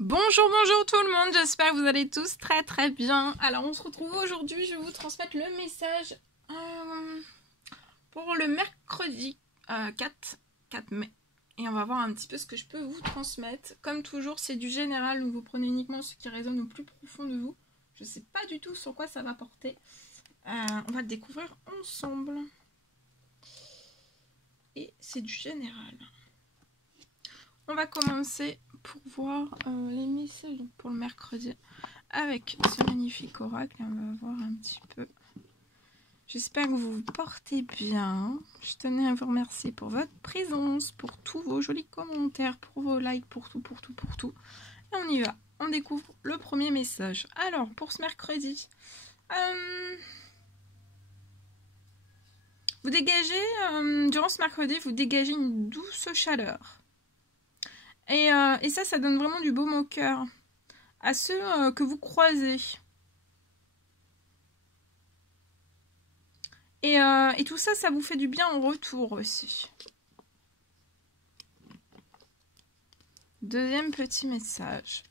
Bonjour, bonjour tout le monde, j'espère que vous allez tous très bien. Alors on se retrouve aujourd'hui, je vais vous transmettre le message pour le mercredi 4 mai. Et on va voir un petit peu ce que je peux vous transmettre. Comme toujours, c'est du général, donc vous prenez uniquement ce qui résonne au plus profond de vous. Je ne sais pas du tout sur quoi ça va porter. On va le découvrir ensemble. Et c'est du général. On va commencer pour voir les messages pour le mercredi avec ce magnifique oracle. On va voir un petit peu. J'espère que vous vous portez bien. Je tenais à vous remercier pour votre présence, pour tous vos jolis commentaires, pour vos likes, pour tout. Et on y va. On découvre le premier message. Alors, pour ce mercredi, vous dégagez, durant ce mercredi, vous dégagez une douce chaleur. Et ça donne vraiment du baume au cœur à ceux que vous croisez. Et tout ça, ça vous fait du bien en retour aussi. Deuxième petit message.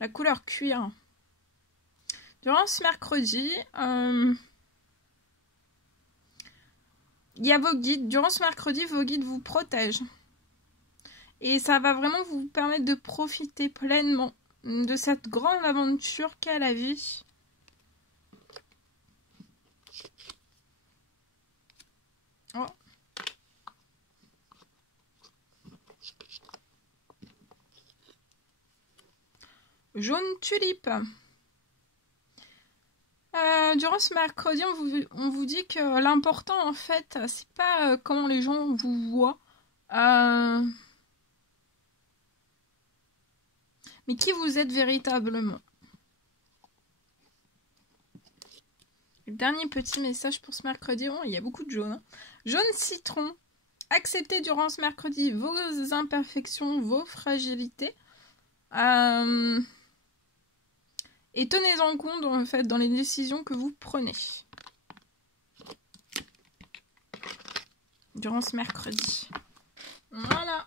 La couleur cuir. Durant ce mercredi, il y a vos guides. Durant ce mercredi, vos guides vous protègent. Et ça va vraiment vous permettre de profiter pleinement de cette grande aventure qu'est la vie. Oh. Jaune tulipe. Durant ce mercredi, on vous dit que l'important, en fait, c'est pas comment les gens vous voient, mais qui vous êtes véritablement. Le dernier petit message pour ce mercredi, oh, il y a beaucoup de jaune. Jaune citron. Acceptez durant ce mercredi vos imperfections, vos fragilités. Et tenez-en compte, en fait, dans les décisions que vous prenez. Durant ce mercredi. Voilà.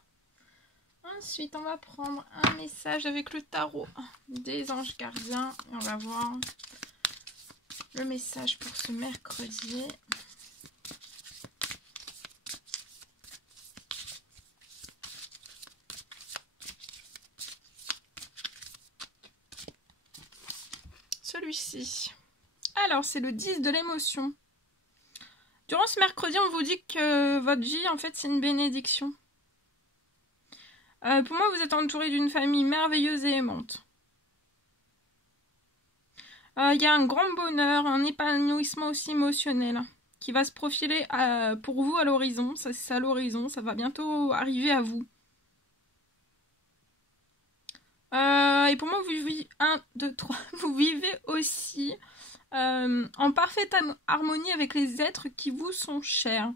Ensuite, on va prendre un message avec le tarot des anges gardiens. Et on va voir le message pour ce mercredi. Celui-ci. Alors, c'est le 10 de l'émotion. Durant ce mercredi, on vous dit que votre vie, en fait, c'est une bénédiction. Pour moi, vous êtes entouré d'une famille merveilleuse et aimante. Il y a un grand bonheur, un épanouissement aussi émotionnel qui va se profiler pour vous à l'horizon. Ça, c'est à l'horizon, ça va bientôt arriver à vous. Et pour moi, vous vivez, 1, 2, 3, vous vivez aussi en parfaite harmonie avec les êtres qui vous sont chers.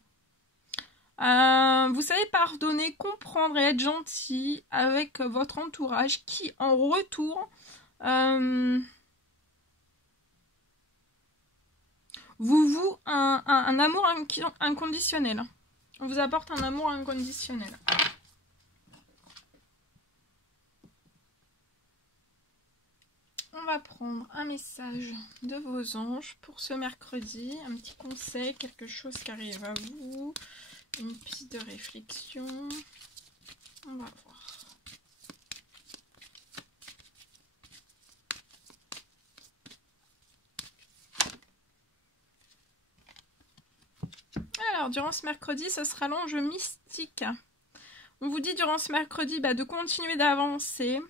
Vous savez pardonner, comprendre et être gentil avec votre entourage qui, en retour, vous voue un amour inconditionnel. On vous apporte un amour inconditionnel. On va prendre un message de vos anges pour ce mercredi. Un petit conseil, quelque chose qui arrive à vous. Une piste de réflexion. On va voir. Alors, durant ce mercredi, ce sera l'ange mystique. On vous dit durant ce mercredi de continuer d'avancer.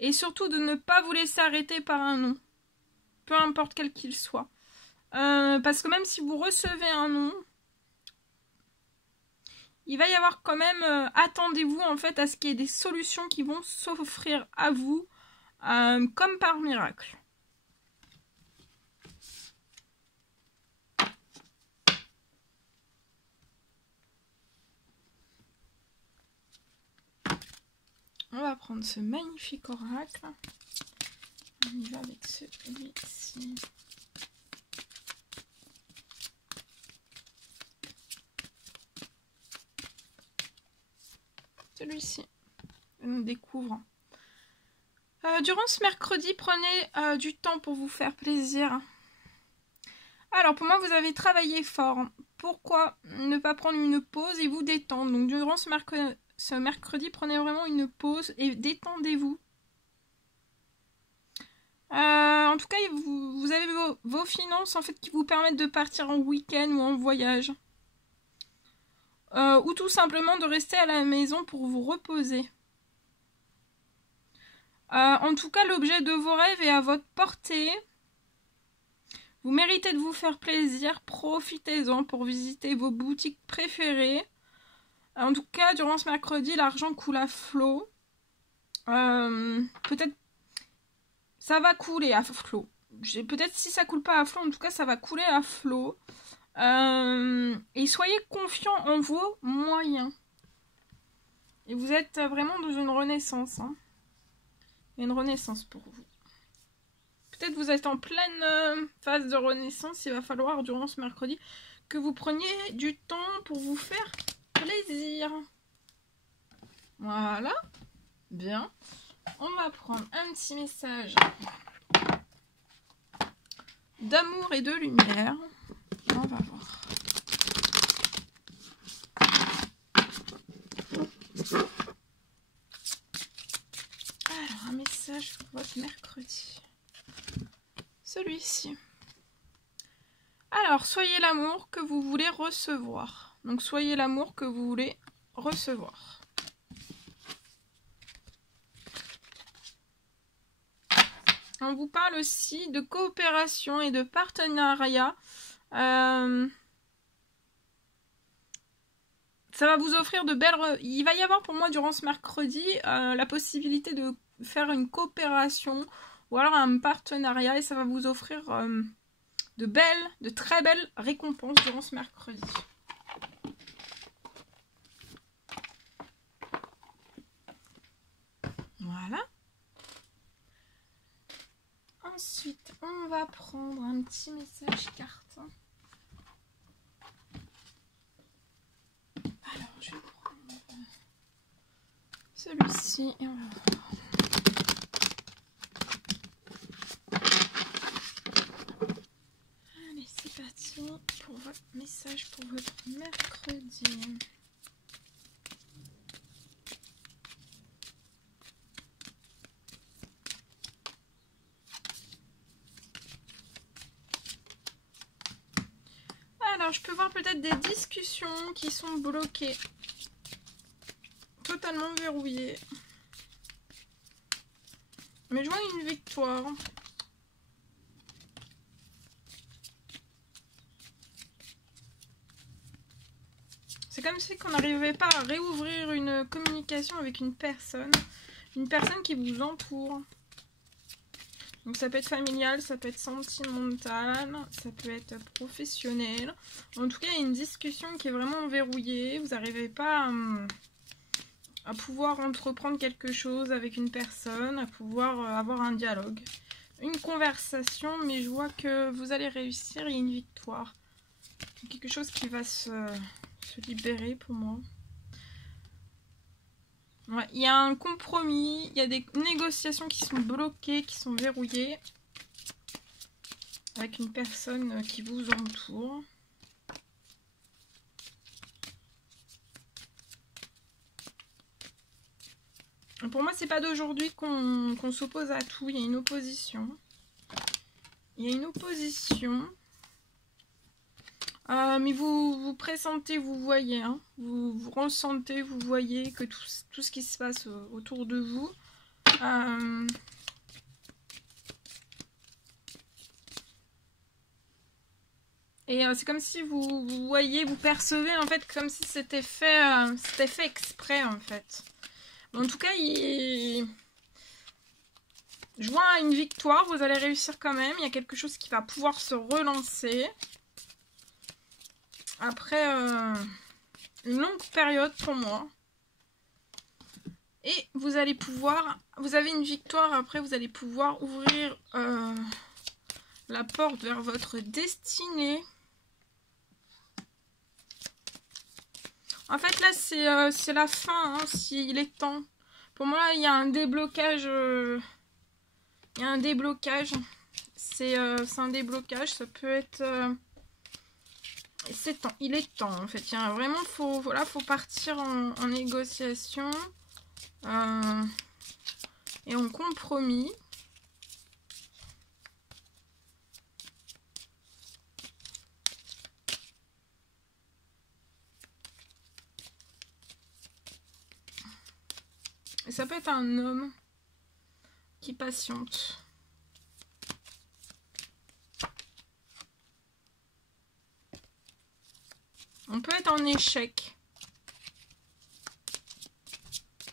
Et surtout de ne pas vous laisser arrêter par un non. Peu importe quel qu'il soit. Parce que même si vous recevez un non, il va y avoir quand même... attendez-vous en fait à ce qu'il y ait des solutions qui vont s'offrir à vous. Comme par miracle. On va prendre ce magnifique oracle. On y va avec celui-ci. Celui-ci. On découvre Durant ce mercredi, prenez du temps pour vous faire plaisir. Alors, pour moi, vous avez travaillé fort. Pourquoi ne pas prendre une pause et vous détendre? Donc, durant ce mercredi, prenez vraiment une pause et détendez-vous. En tout cas, vous avez vos finances en fait qui vous permettent de partir en week-end ou en voyage. Ou tout simplement de rester à la maison pour vous reposer. En tout cas, l'objet de vos rêves est à votre portée. Vous méritez de vous faire plaisir, profitez-en pour visiter vos boutiques préférées. En tout cas, durant ce mercredi, l'argent coule à flot. Peut-être ça va couler à flot. Peut-être si ça coule pas à flot, en tout cas ça va couler à flot. Et soyez confiants en vos moyens. Et vous êtes vraiment dans une renaissance. Hein. Il y a une renaissance pour vous. Peut-être vous êtes en pleine phase de renaissance. Il va falloir durant ce mercredi que vous preniez du temps pour vous faire plaisir. Voilà. Bien. On va prendre un petit message d'amour et de lumière. On va voir. Alors, un message pour votre mercredi. Celui-ci. Alors, soyez l'amour que vous voulez recevoir. Donc, soyez l'amour que vous voulez recevoir. On vous parle aussi de coopération et de partenariat. Ça va vous offrir de belles... Il va y avoir pour moi durant ce mercredi la possibilité de faire une coopération ou alors un partenariat et ça va vous offrir de très belles récompenses durant ce mercredi. Voilà. Ensuite, on va prendre un petit message carte. Alors, je vais prendre celui-ci et on va voir. Allez, c'est parti pour votre message pour votre mercredi. Alors, je peux voir peut-être des discussions qui sont bloquées. Totalement verrouillées. Mais je vois une victoire. C'est comme si on n'arrivait pas à réouvrir une communication avec une personne qui vous entoure. Donc ça peut être familial, ça peut être sentimental, ça peut être professionnel. En tout cas, il y a une discussion qui est vraiment verrouillée. Vous n'arrivez pas à pouvoir entreprendre quelque chose avec une personne, à pouvoir avoir un dialogue, une conversation. Mais je vois que vous allez réussir, il y a une victoire. C'est quelque chose qui va se libérer pour moi. Ouais, il y a un compromis, il y a des négociations qui sont bloquées, qui sont verrouillées avec une personne qui vous entoure. Pour moi, c'est pas d'aujourd'hui qu'on s'oppose à tout, il y a une opposition. Il y a une opposition. Mais vous pressentez, vous voyez, hein, vous ressentez, vous voyez que tout ce qui se passe autour de vous. Et c'est comme si vous voyez, vous percevez en fait comme si c'était fait exprès en fait. En tout cas, je vois une victoire, vous allez réussir quand même. Il y a quelque chose qui va pouvoir se relancer. Après une longue période pour moi. Et vous allez pouvoir, vous avez une victoire, après vous allez pouvoir ouvrir la porte vers votre destinée. En fait là c'est la fin, hein, s'il est temps. Pour moi là, il y a un déblocage Il y a un déblocage. C'est un déblocage. Ça peut être... c'est temps. Il est temps, en fait. Il y a vraiment... faut partir en négociation. Et en compromis. Et ça peut être un homme qui patiente. On peut être en échec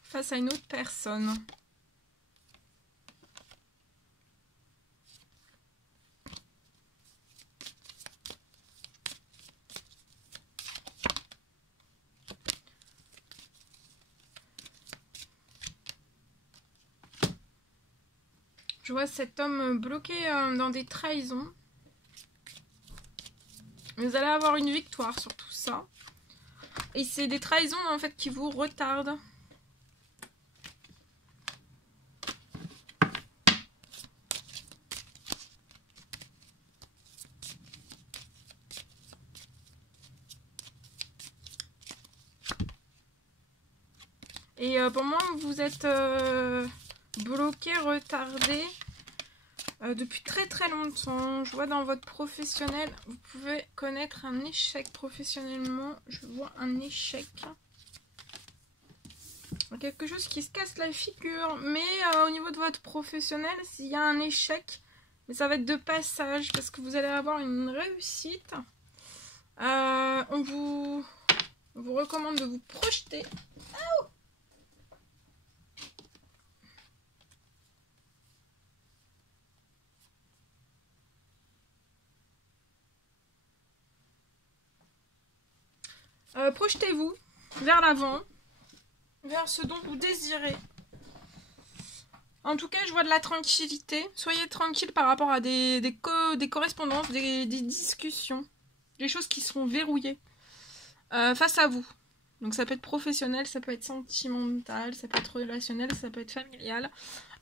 face à une autre personne. Je vois cet homme bloqué dans des trahisons. Vous allez avoir une victoire sur tout ça. Et c'est des trahisons en fait qui vous retardent. Et pour moi, vous êtes bloqué, retardé depuis très très longtemps. Je vois dans votre professionnel, vous pouvez connaître un échec professionnellement. Je vois un échec. Quelque chose qui se casse la figure. Mais au niveau de votre professionnel, s'il y a un échec, mais ça va être de passage parce que vous allez avoir une réussite. On vous recommande de vous projeter. Oh, projetez-vous vers l'avant, vers ce dont vous désirez. En tout cas, je vois de la tranquillité. Soyez tranquille par rapport à des correspondances, des discussions, des choses qui seront verrouillées face à vous. Donc ça peut être professionnel, ça peut être sentimental, ça peut être relationnel, ça peut être familial.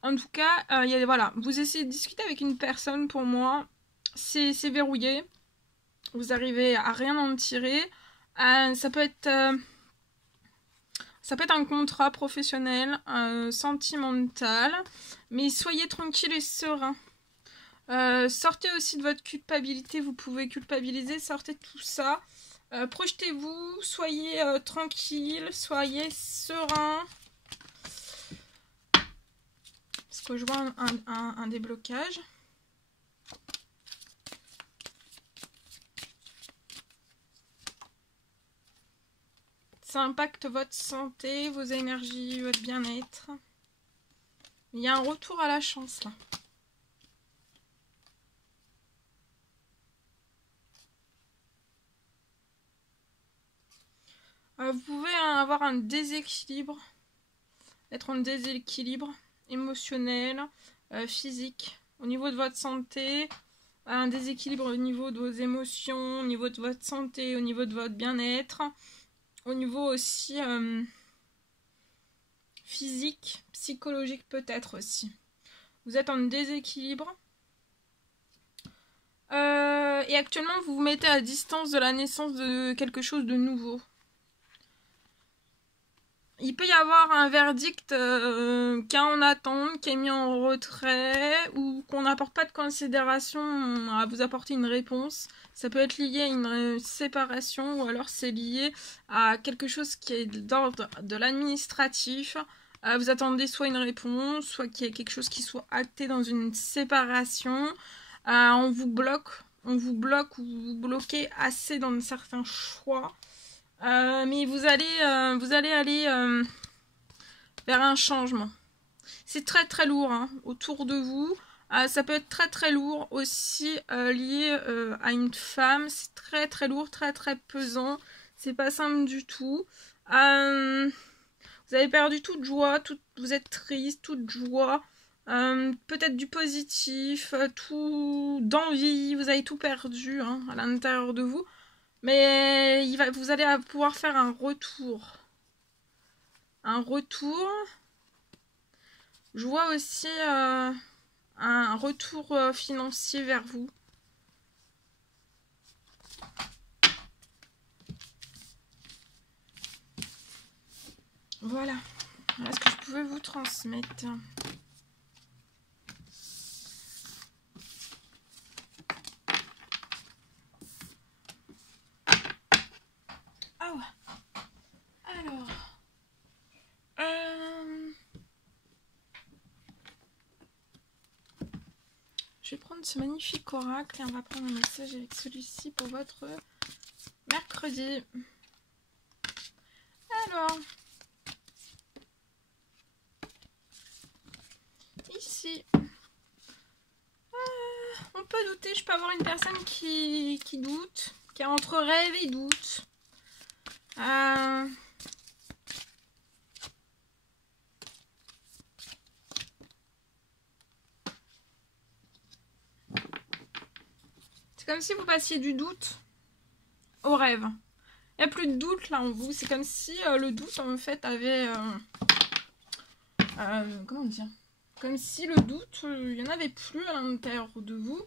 En tout cas, voilà, vous essayez de discuter avec une personne, pour moi, c'est verrouillé. Vous arrivez à rien en tirer. Ça peut être un contrat professionnel, sentimental, mais soyez tranquille et serein. Sortez aussi de votre culpabilité, vous pouvez culpabiliser, sortez de tout ça. Projetez-vous, soyez tranquille, soyez serein. Parce que je vois un déblocage. Ça impacte votre santé, vos énergies, votre bien-être. Il y a un retour à la chance là. Vous pouvez avoir un déséquilibre, être en déséquilibre émotionnel, physique, au niveau de votre santé, un déséquilibre au niveau de vos émotions, au niveau de votre santé, au niveau de votre bien-être, au niveau aussi physique, psychologique peut-être aussi. Vous êtes en déséquilibre. Et actuellement, vous vous mettez à distance de la naissance de quelque chose de nouveau. Il peut y avoir un verdict qui est en attente, qui est mis en retrait, ou qu'on n'apporte pas de considération à vous apporter une réponse. Ça peut être lié à une séparation, ou alors c'est lié à quelque chose qui est d'ordre de l'administratif. Vous attendez soit une réponse, soit qu'il y ait quelque chose qui soit acté dans une séparation. On vous bloque ou vous bloquez assez dans certains choix. Mais vous allez aller vers un changement. C'est très très lourd hein, autour de vous. Ça peut être très très lourd aussi lié à une femme. C'est très très lourd, très très pesant. C'est pas simple du tout. Vous avez perdu toute joie, vous êtes triste, toute joie. Peut-être du positif, tout d'envie. Vous avez tout perdu hein, à l'intérieur de vous. Mais vous allez pouvoir faire un retour. Un retour. Je vois aussi un retour financier vers vous. Voilà. Voilà ce que je pouvais vous transmettre. Ah ouais. Alors. Je vais prendre ce magnifique oracle et on va prendre un message avec celui-ci pour votre mercredi. Alors. Ici. On peut douter, je peux avoir une personne qui doute, qui est entre rêve et doute. C'est comme si vous passiez du doute au rêve. Il n'y a plus de doute là en vous. C'est comme si le doute en fait avait... comment dire? Comme si le doute, il n'y en avait plus à l'intérieur de vous.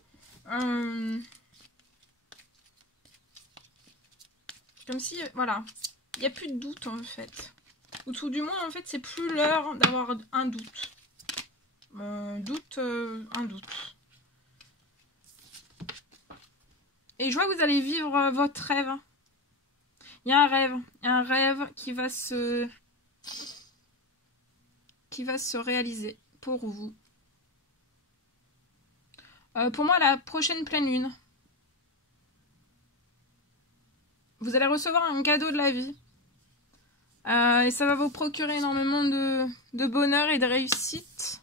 Comme si, voilà, il n'y a plus de doute en fait. Ou tout du moins en fait c'est plus l'heure d'avoir un doute. Un doute. Et je vois que vous allez vivre votre rêve. Il y a un rêve qui va se réaliser pour vous. Pour moi, la prochaine pleine lune. Vous allez recevoir un cadeau de la vie. Et ça va vous procurer énormément de bonheur et de réussite.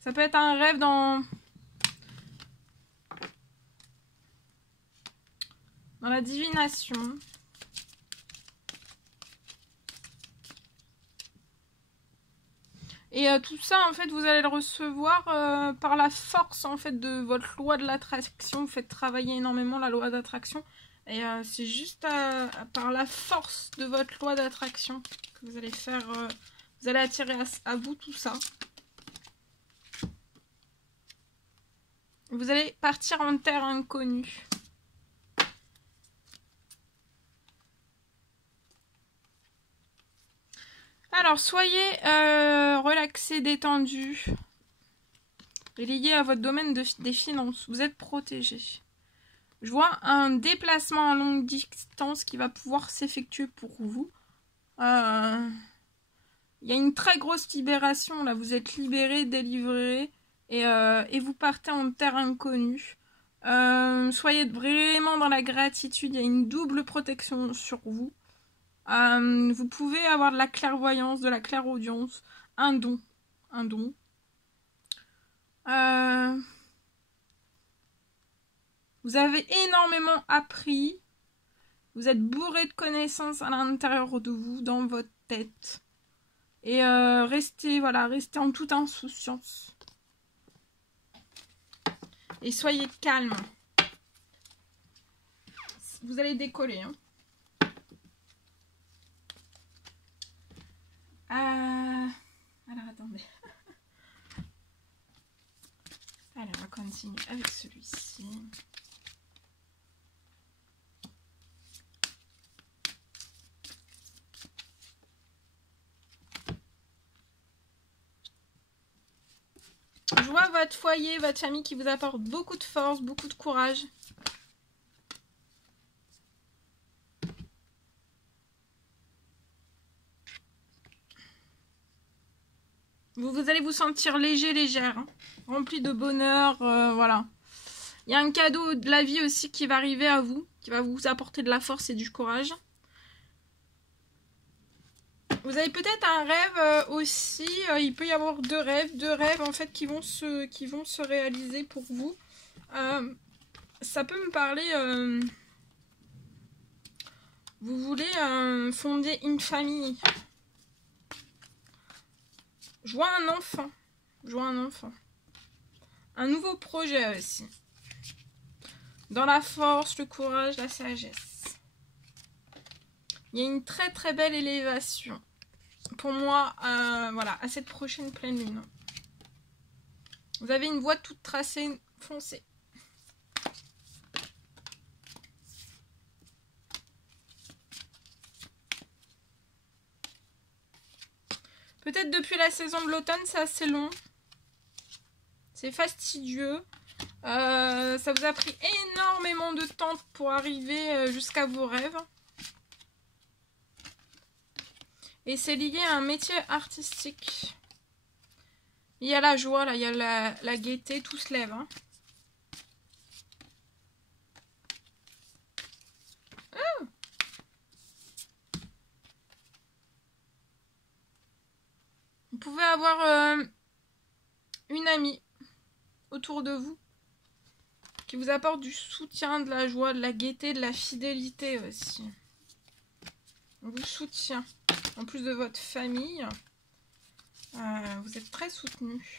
Ça peut être un rêve dans la divination. Et tout ça, en fait, vous allez le recevoir par la force, en fait, de votre loi de l'attraction. Vous faites travailler énormément la loi d'attraction. Et c'est juste par la force de votre loi d'attraction que vous allez faire... vous allez attirer à vous tout ça. Vous allez partir en terre inconnue. Alors, soyez relaxés, détendus. Et liés à votre domaine des finances. Vous êtes protégés. Je vois un déplacement à longue distance qui va pouvoir s'effectuer pour vous. Il y a une très grosse libération. Là, vous êtes libérés, délivrés. Et vous partez en terre inconnue. Soyez vraiment dans la gratitude. Il y a une double protection sur vous. Vous pouvez avoir de la clairvoyance, de la clairaudience, un don. Vous avez énormément appris. Vous êtes bourré de connaissances à l'intérieur de vous, dans votre tête. Et restez en toute insouciance. Et soyez calme. Vous allez décoller, hein. Alors, attendez. Allez, on va continuer avec celui-ci. Je vois votre foyer, votre famille qui vous apporte beaucoup de force, beaucoup de courage. Vous allez vous sentir léger, légère, hein, rempli de bonheur, voilà. Il y a un cadeau de la vie aussi qui va arriver à vous, qui va vous apporter de la force et du courage. Vous avez peut-être un rêve aussi, il peut y avoir deux rêves en fait qui vont se réaliser pour vous. Ça peut me parler, vous voulez fonder une famille. Je vois un enfant. Un nouveau projet aussi. Dans la force, le courage, la sagesse. Il y a une très très belle élévation pour moi, voilà, à cette prochaine pleine lune. Vous avez une voie toute tracée, foncée. Peut-être depuis la saison de l'automne, c'est assez long. C'est fastidieux. Ça vous a pris énormément de temps pour arriver jusqu'à vos rêves. Et c'est lié à un métier artistique. Il y a la joie, là, il y a la gaieté, tout se lève. Hein. Oh. Vous pouvez avoir une amie autour de vous qui vous apporte du soutien, de la joie, de la gaieté, de la fidélité aussi. On vous soutient. En plus de votre famille, vous êtes très soutenu.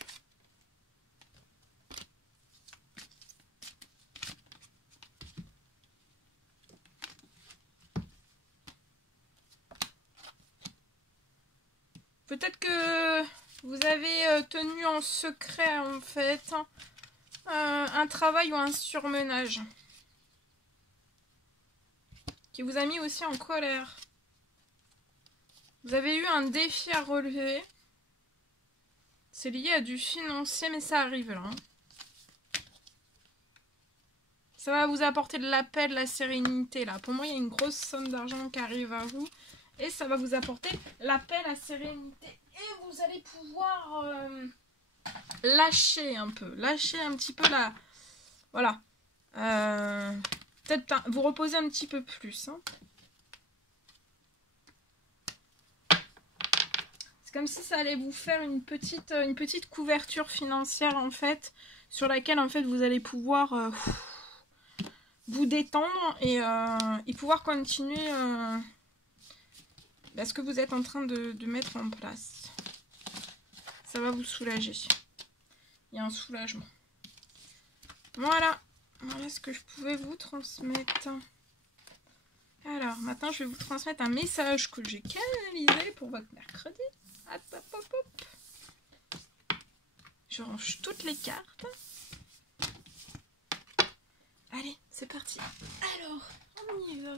Peut-être que vous avez tenu en secret, en fait, un travail ou un surmenage qui vous a mis aussi en colère. Vous avez eu un défi à relever. C'est lié à du financier, mais ça arrive là. Hein. Ça va vous apporter de la paix, de la sérénité là. Pour moi, il y a une grosse somme d'argent qui arrive à vous. Et ça va vous apporter la paix, la sérénité. Et vous allez pouvoir lâcher un peu. Lâcher un petit peu la... Voilà. Peut-être vous reposer un petit peu plus. Hein. C'est comme si ça allait vous faire une petite couverture financière en fait. Sur laquelle en fait vous allez pouvoir vous détendre et pouvoir continuer... ce que vous êtes en train de mettre en place. Ça va vous soulager. Il y a un soulagement. Voilà. Voilà ce que je pouvais vous transmettre. Alors, maintenant, je vais vous transmettre un message que j'ai canalisé pour votre mercredi. Hop, hop, hop, hop. Je range toutes les cartes. Allez, c'est parti. Alors, on y va.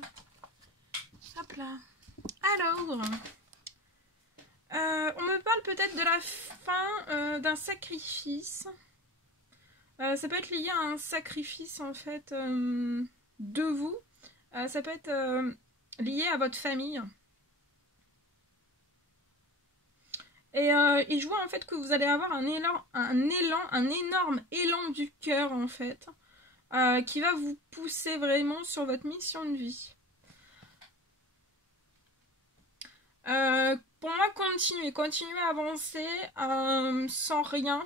Hop là. Alors, on me parle peut-être de la fin d'un sacrifice. Ça peut être lié à un sacrifice en fait de vous. Ça peut être lié à votre famille. Et je vois en fait que vous allez avoir un énorme élan du cœur en fait, qui va vous pousser vraiment sur votre mission de vie. Pour moi, continuez à avancer sans rien.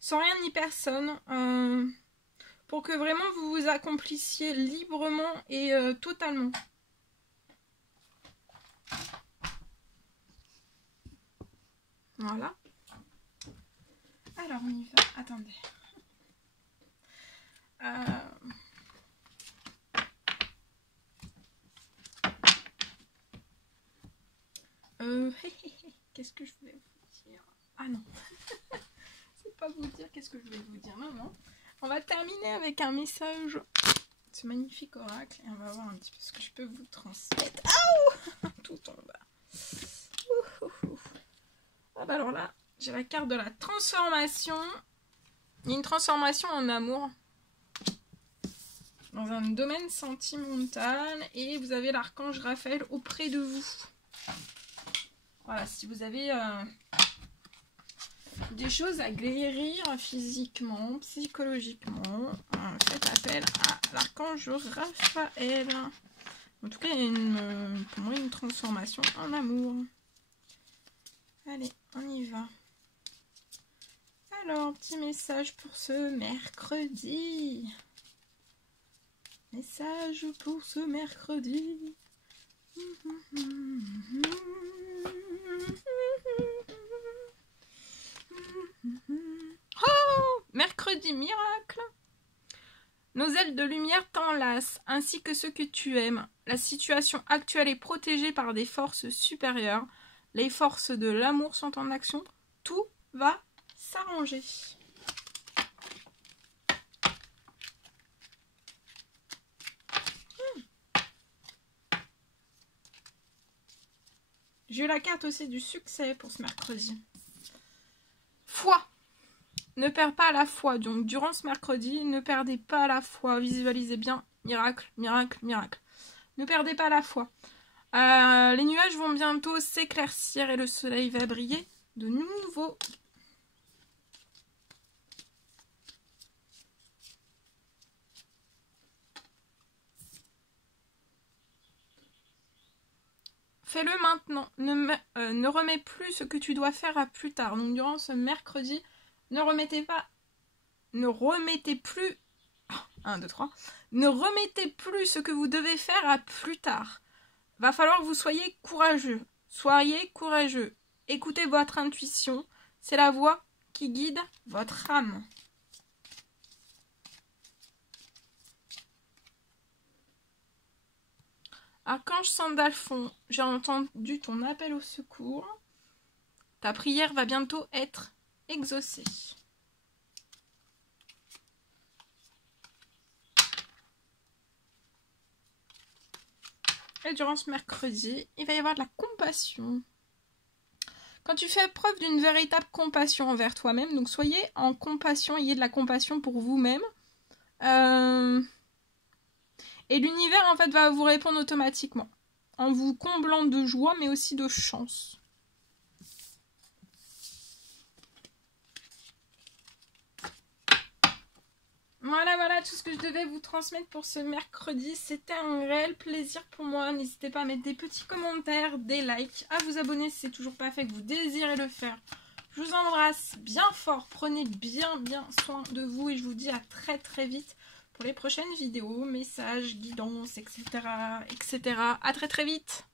Sans rien ni personne. Pour que vraiment vous vous accomplissiez librement et totalement. Voilà. Alors, on y va. Attendez. Qu'est-ce que je voulais vous dire? Ah non. C'est pas vous dire qu'est-ce que je voulais vous dire. Non, non. On va terminer avec un message. Ce magnifique oracle. Et on va voir un petit peu ce que je peux vous transmettre. Aouh! Tout en bas. Ah bah alors là, j'ai la carte de la transformation. Il y a une transformation en amour. Dans un domaine sentimental. Et vous avez l'archange Raphaël auprès de vous. Voilà, si vous avez des choses à guérir physiquement, psychologiquement, faites appel à l'archange Raphaël. En tout cas, il y a pour moi une transformation en amour. Allez, on y va. Alors, petit message pour ce mercredi. Message pour ce mercredi. Oh, mercredi miracle. Nos ailes de lumière t'enlacent, ainsi que ceux que tu aimes. La situation actuelle est protégée par des forces supérieures. Les forces de l'amour sont en action. Tout va s'arranger. J'ai eu la carte aussi du succès pour ce mercredi. Foi. Ne perds pas la foi. Donc, durant ce mercredi, ne perdez pas la foi. Visualisez bien. Miracle, miracle, miracle. Ne perdez pas la foi. Les nuages vont bientôt s'éclaircir et le soleil va briller de nouveau. Fais-le maintenant. Ne remets plus ce que tu dois faire à plus tard. Donc durant ce mercredi, ne remettez plus 1, 2, 3. Ne remettez plus ce que vous devez faire à plus tard. Va falloir que vous soyez courageux. Soyez courageux. Écoutez votre intuition. C'est la voix qui guide votre âme. Archange Sandalphon, j'ai entendu ton appel au secours. Ta prière va bientôt être exaucée. Et durant ce mercredi, il va y avoir de la compassion. Quand tu fais preuve d'une véritable compassion envers toi-même, donc soyez en compassion, ayez de la compassion pour vous-même. Et l'univers, en fait, va vous répondre automatiquement. En vous comblant de joie, mais aussi de chance. Voilà tout ce que je devais vous transmettre pour ce mercredi. C'était un réel plaisir pour moi. N'hésitez pas à mettre des petits commentaires, des likes, à vous abonner si c'est toujours pas fait, que vous désirez le faire. Je vous embrasse bien fort. Prenez bien soin de vous et je vous dis à très vite pour les prochaines vidéos, messages, guidances, etc. À très vite.